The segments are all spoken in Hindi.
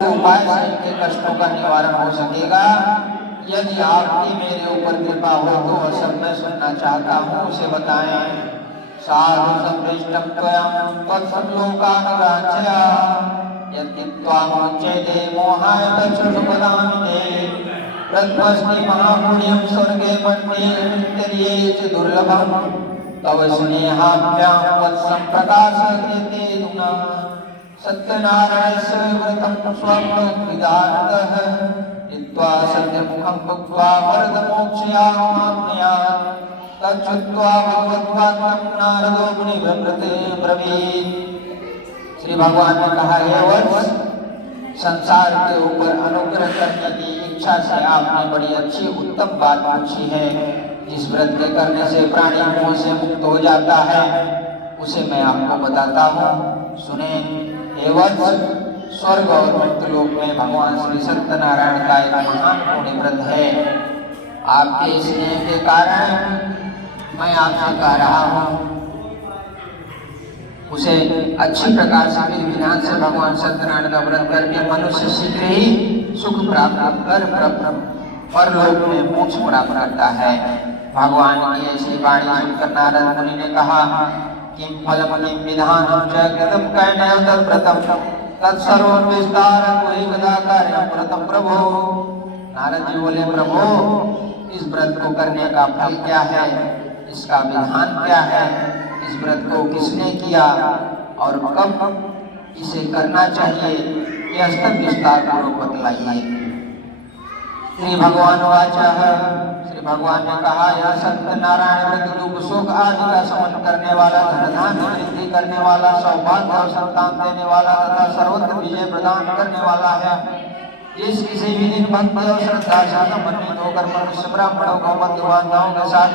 उपाय से इनके कष्टों का निवारण हो सकेगा। यदि आपकी मेरे ऊपर कृपा हो तो वह सब मैं सुनना चाहता हूँ, उसे बताएं। साधु संपृष्टं त्वयं त्वत्सल्लोकानुराज्या यदि त्वामुच्यते मोहाय तच्छ्रुतपदामि ते प्रद्मस्ति महापुण्यं स्वर्गे मन्ये नित्यर्ये च दुर्लभं तव स्नेहाभ्यां वत्सम्प्रकाशयते सत्यनारायणस्य व्रतं स्वप्नविदारतः हित्वा सत्यमुखं भुक्त्वा वरदमोक्षयामाप्नुयात् तच्छ्रुत्वा भगवद्वाक्यं नारदो मुनिव्रते ब्रवीत्। श्री भगवान ने कहा, हे वत्स, संसार के ऊपर अनुग्रह करने की इच्छा से आपने बड़ी अच्छी उत्तम बात पूछी है। जिस व्रत के करने से प्राणी मोह से मुक्त हो जाता है उसे मैं आपको बताता हूँ, सुने। हे वत्स, स्वर्ग और मृत्युलोक में भगवान श्री सत्यनारायण का एक महान पुण्य व्रत है। आपके स्नेह के कारण मैं आपसे कह रहा हूँ, उसे अच्छी प्रकार से विधि विधान से भगवान सत्यनारायण का व्रत करके मनुष्य शीघ्र ही सुख प्राप्त कर परलोक में मोक्ष प्राप्त करता है। भगवान की ऐसी वाणी सुनकर नारद मुनि ने कहा, किम फलम किम विधानम च कृतं कैनैव तद्व्रतं तत्सर्वं विस्तारं एकदा कार्यं व्रतं प्रभो। नारद जी बोले, प्रभु, इस व्रत को करने का फल क्या है, इसका विधान क्या है, इस व्रत को किसने किया और कब इसे करना चाहिए, यह सब विस्तार पूर्वक बतलाइए। श्री भगवान वाचः, श्री भगवान ने कहा, यह सत्यनारायण व्रत दुख सुख आदि का शमन करने वाला, धन धान्य वृद्धि करने वाला, सौभाग्य और संतान देने वाला तथा सर्वत्र विजय प्रदान करने वाला है। जिस किसी भी दिन भक्ति और श्रद्धा से समन्वित होकर मनुष्य ब्राह्मणों को बंधु बांधवों के साथ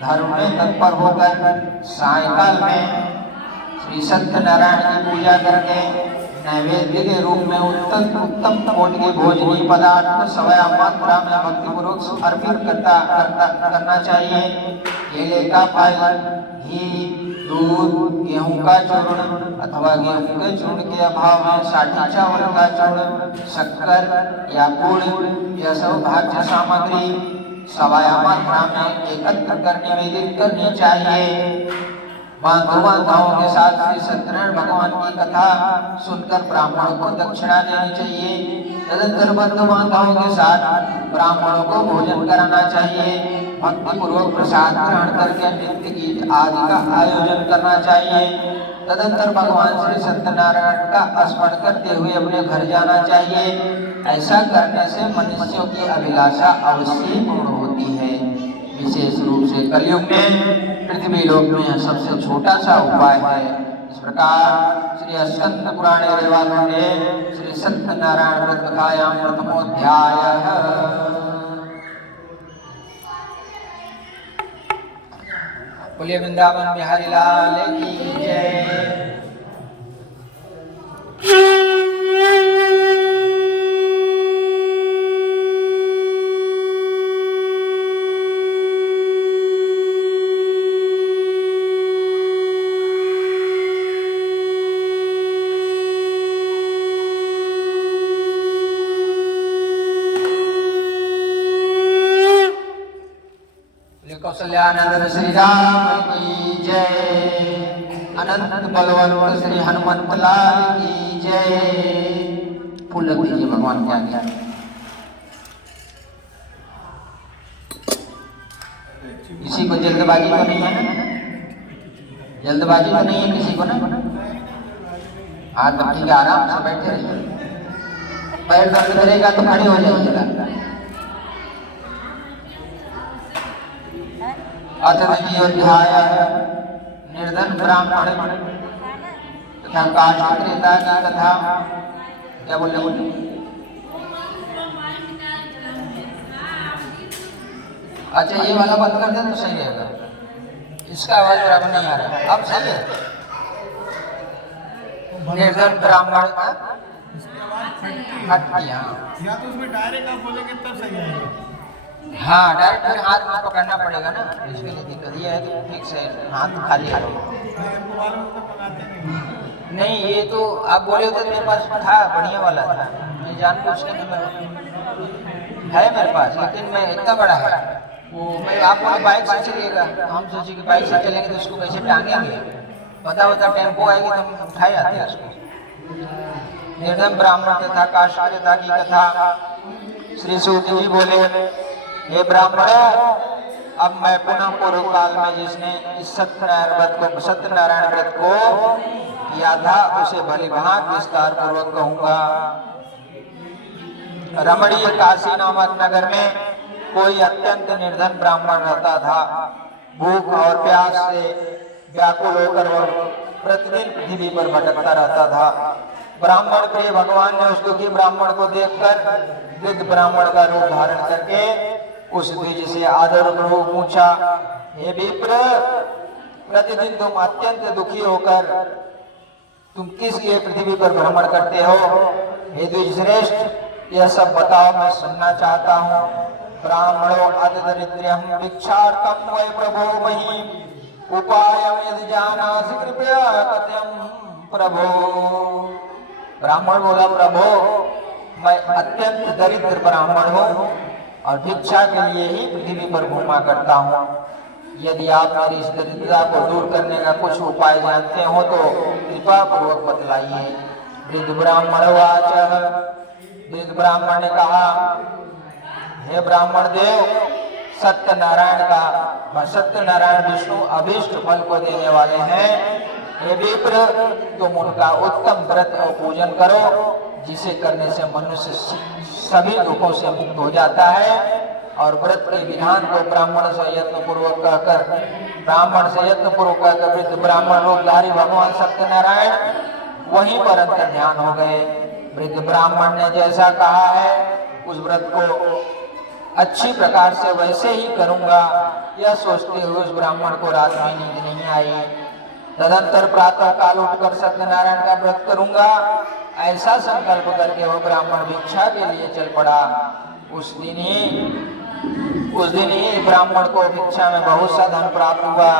धर्म में तत्पर होकर सायंकाल में श्री सत्यनारायण की पूजा करके नैवेद्य के रूप में उत्तम कोटि के भोजनीय पदार्थ को सवया मात्रा में भक्तिपूर्वक अर्पित करना चाहिए। केले का फल, घी, दूध, गेहूं का चूर्ण अथवा गेहूं के चूर्ण के अभाव में साठी चावल का चूर्ण, शक्कर या गुड़, यह सब भाज्य सामग्री सवाया मात्रा में एकत्र कर निवेदित करनी चाहिए। बंधु बांधवों के साथ श्री सत्यनारायण भगवान की कथा सुनकर ब्राह्मणों को दक्षिणा देनी चाहिए। तदंतर बंधु बांधवों के साथ ब्राह्मणों को भोजन कराना चाहिए। भक्ति पूर्वक प्रसाद ग्रहण करके नृत्य गीत आदि का आयोजन करना चाहिए। तदंतर भगवान श्री सत्यनारायण का स्मरण करते हुए अपने घर जाना चाहिए। ऐसा करने से मनुष्यों की अभिलाषा अवश्य पूर्ण होती है। विशेष रूप से कलयुग में पृथ्वी लोक में सबसे छोटा सा उपाय है। इस प्रकार श्री स्कंद पुराणे रेवाखंडे श्री सत्यनारायण व्रत कथायां प्रथमोध्यायः। बोलिए वृंदावन बिहारी लाल की जय। कौशल्यानंद श्री राम की जय। अनंत बलवंत श्री हनुमंत लाल की जय। फूल रख दीजिए भगवान के आगे। किसी को जल्दबाजी तो नहीं है ना? जल्दबाजी तो नहीं है किसी को ना? हाथ ठीक है, आराम से बैठे रहिए। पैर दर्द करेगा तो खड़े हो जाइएगा। अध्याय निर्धन ब्राह्मण तथा काष्ठप्रेता की कथा। क्या बोले? अच्छा, ये वाला बंद कर दे तो सही रहेगा। इसका आवाज बराबर नहीं आ रहा। अब सही है। निर्धन ब्राह्मण का या तो उसमें डायरेक्ट आप बोलेंगे तब सही आएगा। हाँ, डायरेक्ट फिर हाथ में पकड़ना पड़ेगा ना, इसके लिए दिक्कत ये है कि ठीक से हाथ खाली करो। नहीं, ये तो आप बोले होते तो मेरे पास था, बढ़िया वाला था। मैं जानबूझ के तो है मेरे पास, लेकिन मैं इतना बड़ा है वो। मैं आप बोले बाइक से चलिएगा, तो हम सोचे कि बाइक से चलेंगे तो उसको कैसे टांगेंगे, बता टेम्पो आएगी तो हम उठाए जाते हैं उसको। निर्धन ब्राह्मण तथा काष्ठता की कथा। श्री सूत जी बोले, हे ब्राह्मण, अब मैं पुनः पूर्व काल में जिसने इस सत्यनारायण व्रत को किया था उसे भली भांति विस्तार पूर्वक कहूंगा। रमणीय काशी नामक नगर में कोई अत्यंत निर्धन ब्राह्मण रहता था। भूख और प्यास से व्याकुल होकर वह प्रतिदिन पृथ्वी पर भटकता रहता था। ब्राह्मण प्रिय भगवान ने उस दुखी ब्राह्मण को देखकर वृद्ध ब्राह्मण का रूप धारण करके उस द्विज से आदर पूर्वक पूछा, हे विप्र, प्रतिदिन तुम अत्यंत दुखी होकर तुम किस लिए पृथ्वी पर भ्रमण करते हो? हे द्विज श्रेष्ठ, यह सब बताओ, मैं सुनना चाहता हूँ। ब्राह्मणों अदरिद्र्यं भिक्षार्थं वै प्रभो मही उपायं यदि जानासि कृपया कथं प्रभो। ब्राह्मण बोला, प्रभो, मैं अत्यंत दरिद्र ब्राह्मण हूँ और भिक्षा के लिए ही पृथ्वी पर घूमा करता हूँ। यदि आप मेरी इस दरिद्रता को दूर करने का कुछ उपाय जानते हो तो कृपा पूर्वक बतलाइए। वृद्ध ब्राह्मण वाच, वृद्ध ब्राह्मण ने कहा, हे ब्राह्मण देव, सत्यनारायण विष्णु अभीष्ट फल को देने वाले हैं। हे विप्र, तुम उनका उत्तम व्रत और पूजन करो, जिसे करने से मनुष्य सभी दुखों से मुक्त हो जाता है। और व्रत के विधान को ब्राह्मण से यत्न पूर्वक कहकर वृद्ध ब्राह्मण रूपधारी भगवान सत्यनारायण वहीं पर अंतर ध्यान हो गए। वृद्ध ब्राह्मण ने जैसा कहा है उस व्रत को अच्छी प्रकार से वैसे ही करूंगा, यह सोचते हुए उस ब्राह्मण को रात में नींद नहीं आई। तदंतर प्रातः काल उठकर सत्यनारायण का व्रत करूंगा, ऐसा संकल्प करके वह ब्राह्मण भिक्षा के लिए चल पड़ा। उस दिन ही ब्राह्मण को भिक्षा में बहुत सा धन प्राप्त हुआ।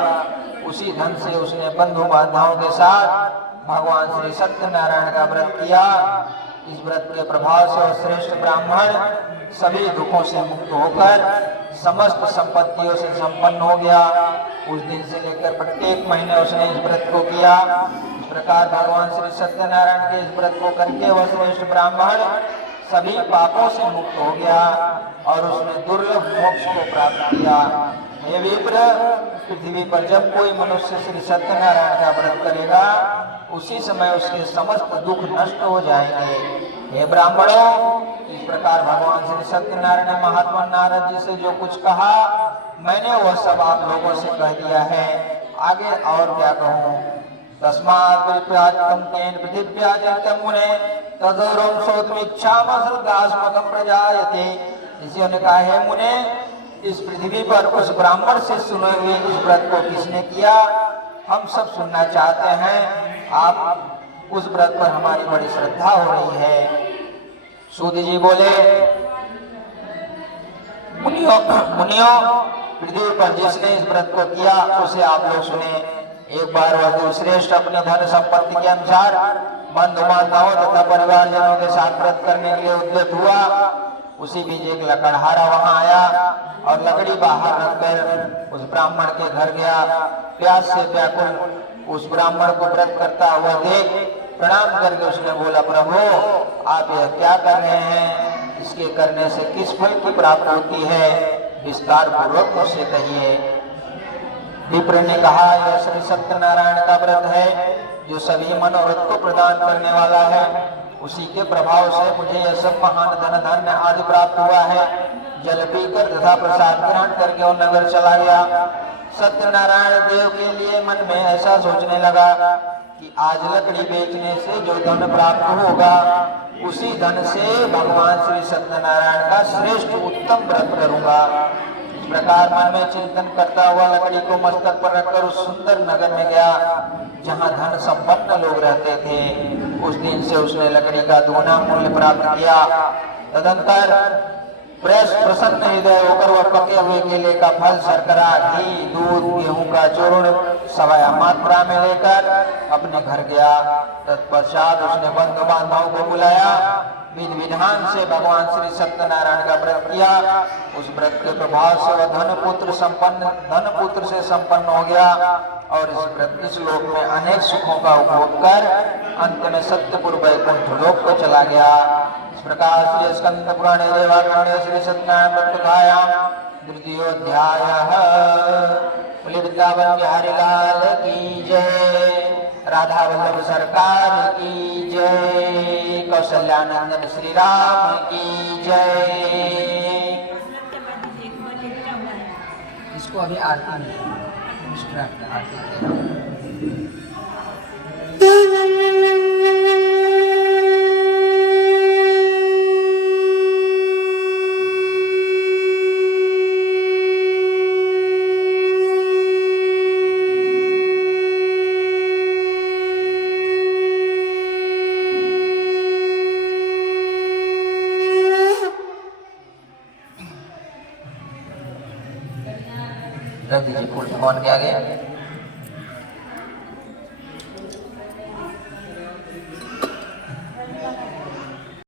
उसी धन से उसने बंधु बांधवों के साथ भगवान श्री सत्यनारायण का व्रत किया। इस व्रत के प्रभाव से श्रेष्ठ ब्राह्मण सभी दुखों से मुक्त होकर समस्त संपत्तियों से संपन्न हो गया। उस दिन से लेकर प्रत्येक महीने उसने इस व्रत को किया। इस प्रकार भगवान श्री सत्यनारायण के इस व्रत को करके वह श्रेष्ठ ब्राह्मण सभी पापों से मुक्त हो गया और उसने दुर्लभ मोक्ष को प्राप्त किया। हे विप्र, पृथ्वी पर जब कोई मनुष्य श्री सत्यनारायण का व्रत करेगा उसी समय उसके समस्त दुख नष्ट हो जाएंगे। हे ब्राह्मणों, इस प्रकार भगवान श्री सत्यनारायण ने महात्मा नारद जी से जो कुछ कहा मैंने वह सब आप लोगों से कह दिया है, आगे और क्या कहूँ। तस्मात् परिप्राजकं तेन पृथिव्याजन्तं मुने तदोरं श्रोतुमिच्छामि श्रद्धास्पदं प्रजायते। इसी ने कहा, है मुने, इस पृथ्वी पर उस ब्राह्मण से सुने हुए इस व्रत को किसने किया, हम सब सुनना चाहते हैं। आप उस व्रत पर हमारी बड़ी श्रद्धा हो रही है। सूत जी बोले, मुनियों, पृथ्वी पर जिसने इस व्रत को किया उसे आप लोग सुने। एक बार वह श्रेष्ठ अपनी धन संपत्ति के अनुसार बंधु बांधवों तथा परिवारजनों के साथ व्रत करने के लिए उद्यत हुआ। उसी बीच एक लकड़हारा वहां आया और लकड़ी बाहर रखकर उस ब्राह्मण के घर गया। प्यास से व्याकुल उस ब्राह्मण को व्रत करता हुआ देख प्रणाम करके उसने बोला, प्रभु, आप यह क्या कर रहे हैं? इसके करने से किस फल की प्राप्ति होती है? विस्तार पूर्वक मुझसे कहिए। विप्र ने कहा, यह श्री सत्यनारायण का व्रत है जो सभी मनोरथ को प्रदान करने वाला है। उसी के प्रभाव से मुझे यह सब महान धन धान्य आदि प्राप्त हुआ है। जल पीकर तथा प्रसाद ग्रहण करके वो नगर चला गया। सत्यनारायण देव के लिए मन में ऐसा सोचने लगा कि आज लकड़ी बेचने से जो धन प्राप्त होगा उसी धन से भगवान श्री सत्यनारायण का श्रेष्ठ उत्तम व्रत करूंगा। इस प्रकार मन में चिंतन करता हुआ लकड़ी को मस्तक पर रखकर उस सुंदर नगर में गया जहाँ धन संपन्न लोग रहते थे। उस दिन से उसने लकड़ी का दोगुना मूल्य प्राप्त किया। तदंतर प्रसन्न हृदय होकर वह पके हुए केले का फल, शर्करा, घी, दूध, गेहूं का चूर्ण सवाया मात्रा में लेकर अपने घर गया। तत्पश्चात उसने बंधु बांधवों को बुलाया, विधि विधान से भगवान श्री सत्यनारायण का व्रत किया। उस व्रत के प्रभाव से वह धन पुत्र से संपन्न हो गया और इस लोक में अनेक सुखों का उपभोग कर अंत में सत्यपुर वैकुंठ लोक को चला गया। इस प्रकार श्री स्कंद पुराणे देवाखंडे श्री सत्यनारायण व्रत कथायां द्वितीयोऽध्यायः। बोले वृंदावन बिहारी लाल की जय, राधा वल्लभ सरकार की जय, कौशल्यानंदन श्री राम की जय। इसको अभी आरती नहीं आरती रख दीजिए फूल भगवान के आगे।